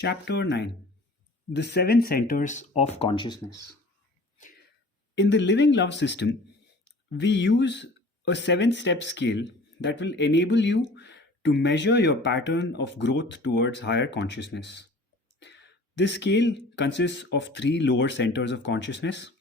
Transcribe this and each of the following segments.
Chapter 9: The Seven Centers of Consciousness. In the Living Love system, we use a 7 step scale that will enable you to measure your pattern of growth towards higher consciousness. This scale consists of 3 lower centers of consciousness: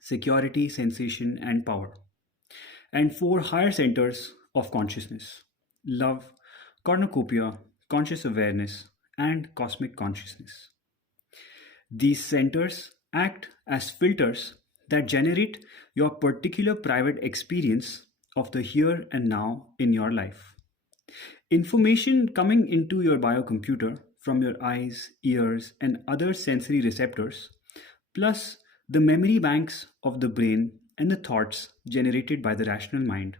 security, sensation, and power, and 4 higher centers of consciousness: love, cornucopia, conscious awareness, and cosmic consciousness. These centers act as filters that generate your particular private experience of the here and now in your life. Information coming into your biocomputer from your eyes, ears, and other sensory receptors, plus the memory banks of the brain and the thoughts generated by the rational mind,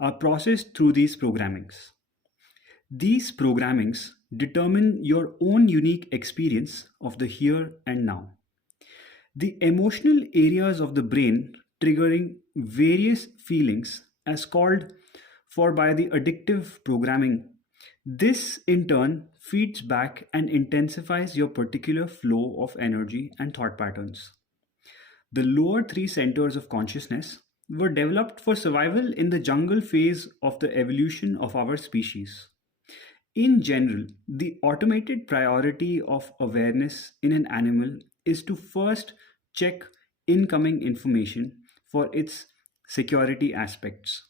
are processed through these programmings. These programmings determine your own unique experience of the here and now. The emotional areas of the brain triggering various feelings, as called for by the addictive programming. This in turn feeds back and intensifies your particular flow of energy and thought patterns. The lower 3 centers of consciousness were developed for survival in the jungle phase of the evolution of our species. In general, the automated priority of awareness in an animal is to first check incoming information for its security aspects,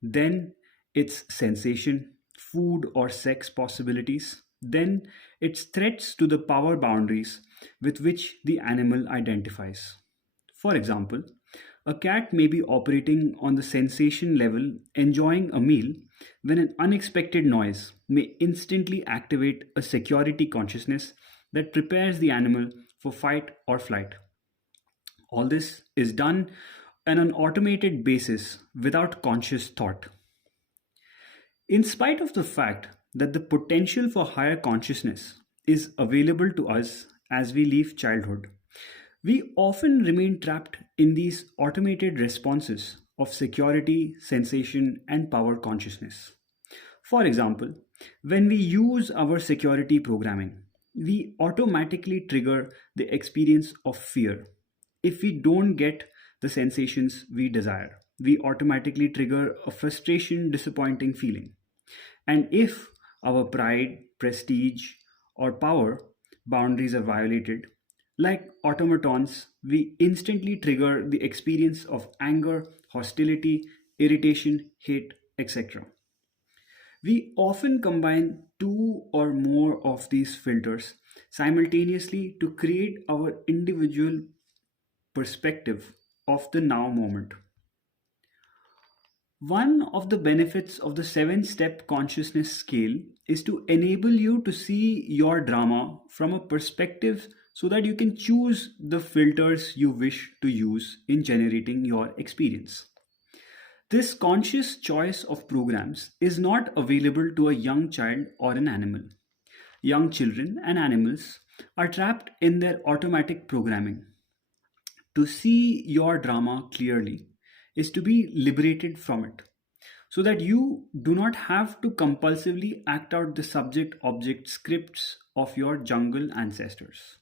then its sensation, food or sex possibilities, then its threats to the power boundaries with which the animal identifies. For example, a cat may be operating on the sensation level, enjoying a meal, when an unexpected noise may instantly activate a security consciousness that prepares the animal for fight or flight. All this is done on an automated basis without conscious thought. In spite of the fact that the potential for higher consciousness is available to us as we leave childhood, we often remain trapped in these automated responses of security, sensation, and power consciousness. For example, when we use our security programming, we automatically trigger the experience of fear. If we don't get the sensations we desire, we automatically trigger a frustration, disappointing feeling. And if our pride, prestige, or power boundaries are violated, like automatons, we instantly trigger the experience of anger, hostility, irritation, hate, etc. We often combine 2 or more of these filters simultaneously to create our individual perspective of the now moment. One of the benefits of the 7 step consciousness scale is to enable you to see your drama from a perspective so that you can choose the filters you wish to use in generating your experience. This conscious choice of programs is not available to a young child or an animal. Young children and animals are trapped in their automatic programming. To see your drama clearly is to be liberated from it, so that you do not have to compulsively act out the subject object scripts of your jungle ancestors.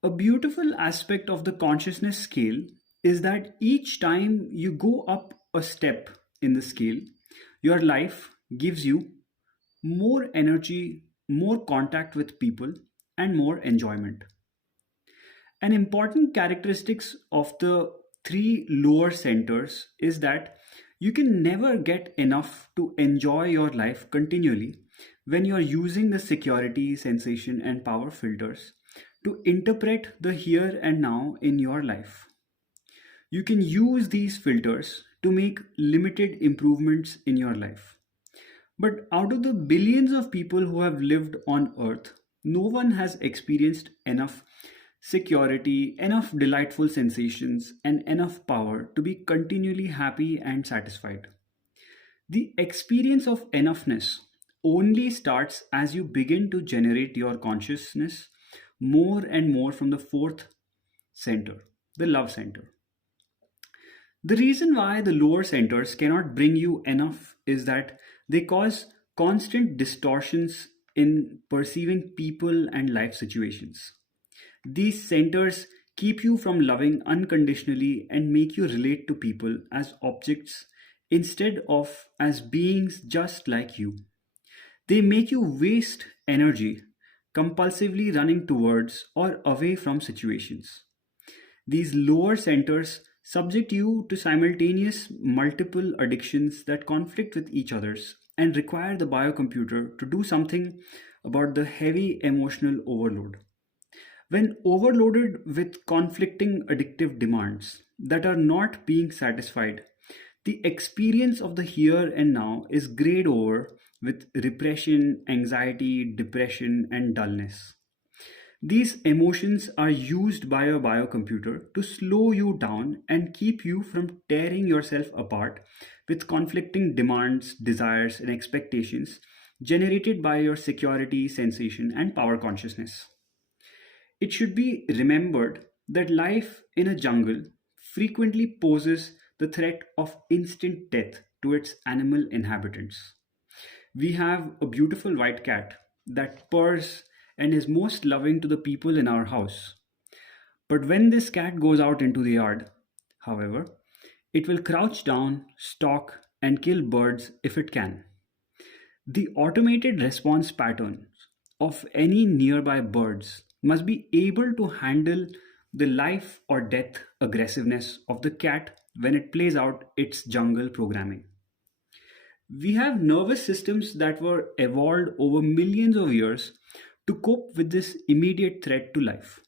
A beautiful aspect of the consciousness scale is that each time you go up a step in the scale, your life gives you more energy, more contact with people, and more enjoyment. An important characteristics of the 3 lower centers is that you can never get enough to enjoy your life continually when you're using the security, sensation, and power filters to interpret the here and now in your life. You can use these filters to make limited improvements in your life. But out of the billions of people who have lived on earth, no one has experienced enough security, enough delightful sensations, and enough power to be continually happy and satisfied. The experience of enoughness only starts as you begin to generate your consciousness more and more from the fourth center, the love center. The reason why the lower centers cannot bring you enough is that they cause constant distortions in perceiving people and life situations. These centers keep you from loving unconditionally and make you relate to people as objects instead of as beings just like you. They make you waste energy compulsively running towards or away from situations. These lower centers subject you to simultaneous multiple addictions that conflict with each others and require the biocomputer to do something about the heavy emotional overload. When overloaded with conflicting addictive demands that are not being satisfied, the experience of the here and now is grayed over with repression, anxiety, depression, and dullness. These emotions are used by a biocomputer to slow you down and keep you from tearing yourself apart with conflicting demands, desires, and expectations generated by your security, sensation, and power consciousness. It should be remembered that life in a jungle frequently poses the threat of instant death to its animal inhabitants. We have a beautiful white cat that purrs and is most loving to the people in our house. But when this cat goes out into the yard, however, it will crouch down, stalk, and kill birds if it can. The automated response patterns of any nearby birds must be able to handle the life or death aggressiveness of the cat when it plays out its jungle programming. We have nervous systems that were evolved over millions of years to cope with this immediate threat to life.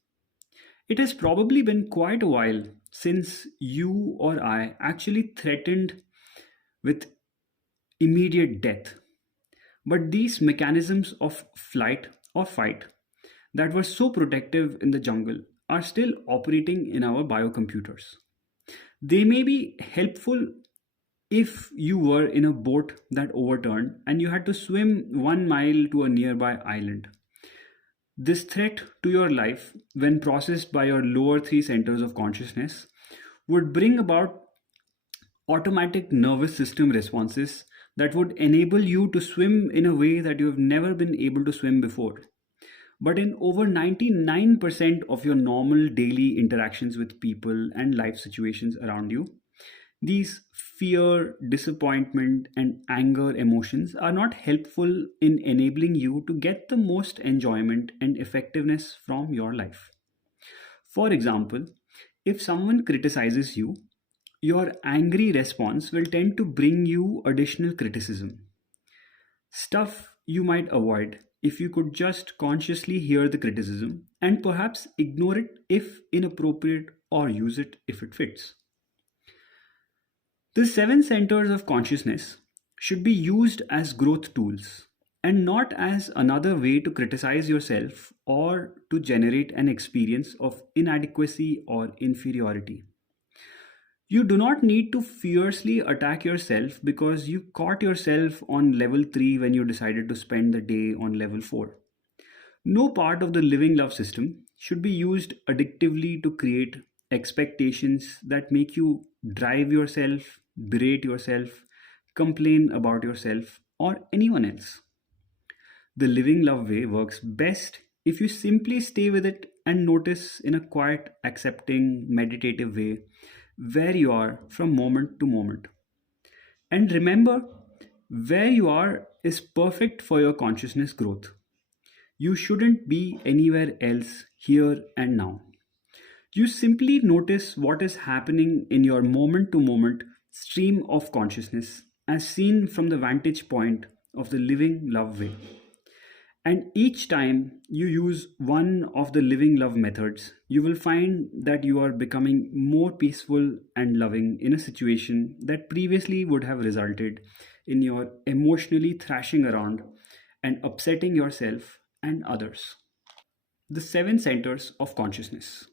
It has probably been quite a while since you or I actually threatened with immediate death. But these mechanisms of flight or fight that were so protective in the jungle are still operating in our biocomputers. They may be helpful if you were in a boat that overturned and you had to swim 1 mile to a nearby island. This threat to your life, when processed by your lower three centers of consciousness, would bring about automatic nervous system responses that would enable you to swim in a way that you have never been able to swim before. But in over 99% of your normal daily interactions with people and life situations around you, these fear, disappointment, and anger emotions are not helpful in enabling you to get the most enjoyment and effectiveness from your life. For example, if someone criticizes you, your angry response will tend to bring you additional criticism. Stuff you might avoid if you could just consciously hear the criticism and perhaps ignore it if inappropriate or use it if it fits. The seven centers of consciousness should be used as growth tools and not as another way to criticize yourself or to generate an experience of inadequacy or inferiority. You do not need to fiercely attack yourself because you caught yourself on level 3 when you decided to spend the day on level 4. No part of the living love system should be used addictively to create expectations that make you drive yourself, berate yourself, complain about yourself or anyone else. The living love way works best if you simply stay with it and notice in a quiet, accepting, meditative way where you are from moment to moment. And remember, where you are is perfect for your consciousness growth. You shouldn't be anywhere else here and now. You simply notice what is happening in your moment to moment stream of consciousness as seen from the vantage point of the living love way. And each time you use one of the living love methods, you will find that you are becoming more peaceful and loving in a situation that previously would have resulted in your emotionally thrashing around and upsetting yourself and others. The seven centers of consciousness.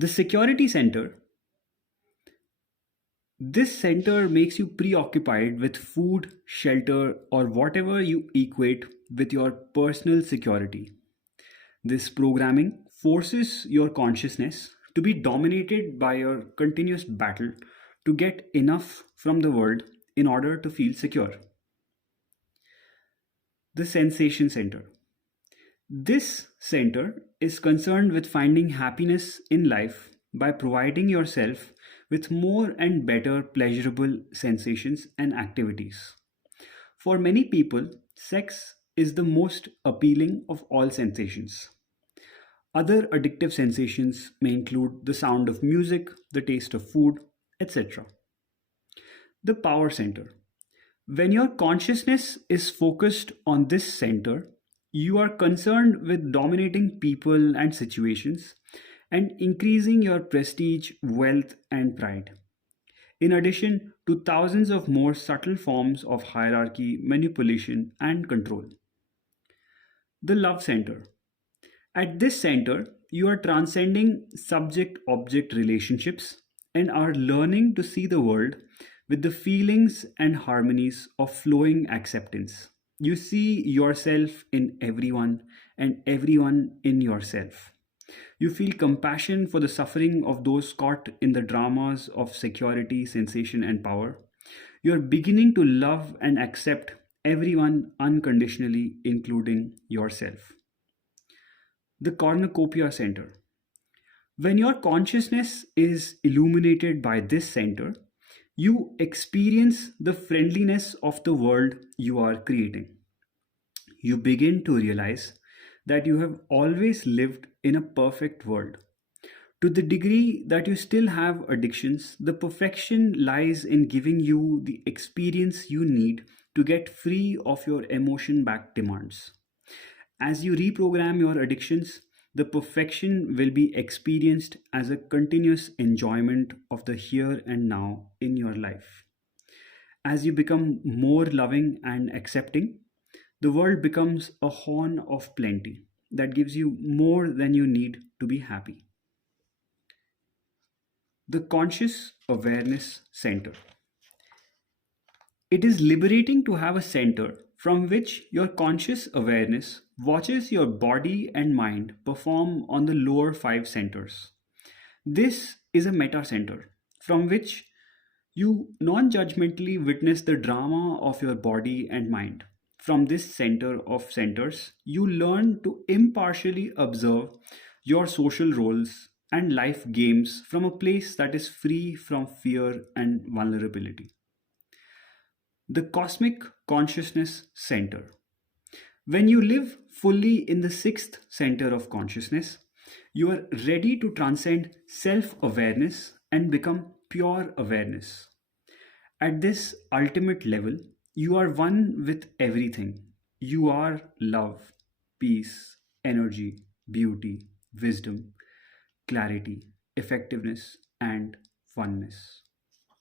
The security center. This center makes you preoccupied with food, shelter, or whatever you equate with your personal security. This programming forces your consciousness to be dominated by your continuous battle to get enough from the world in order to feel secure. The sensation center. This center is concerned with finding happiness in life by providing yourself with more and better pleasurable sensations and activities. For many people, sex is the most appealing of all sensations. Other addictive sensations may include the sound of music, the taste of food, etc. The power center. When your consciousness is focused on this center, you are concerned with dominating people and situations and increasing your prestige, wealth, and pride. In addition to thousands of more subtle forms of hierarchy, manipulation, and control. The love center. At this center, you are transcending subject object relationships and are learning to see the world with the feelings and harmonies of flowing acceptance. You see yourself in everyone and everyone in yourself. You feel compassion for the suffering of those caught in the dramas of security, sensation, and power. You're beginning to love and accept everyone unconditionally, including yourself. The cornucopia center. When your consciousness is illuminated by this center, you experience the friendliness of the world you are creating. You begin to realize that you have always lived in a perfect world. To the degree that you still have addictions, the perfection lies in giving you the experience you need to get free of your emotion backed demands. As you reprogram your addictions, the perfection will be experienced as a continuous enjoyment of the here and now in your life. As you become more loving and accepting, the world becomes a horn of plenty that gives you more than you need to be happy. The Conscious Awareness Center. It is liberating to have a center from which your conscious awareness watches your body and mind perform on the lower five centers. This is a meta center from which you non judgmentally witness the drama of your body and mind. From this center of centers, you learn to impartially observe your social roles and life games from a place that is free from fear and vulnerability. The Cosmic Consciousness Center. When you live fully in the sixth center of consciousness, you are ready to transcend self awareness and become pure awareness. At this ultimate level, you are one with everything. You are love, peace, energy, beauty, wisdom, clarity, effectiveness, and oneness.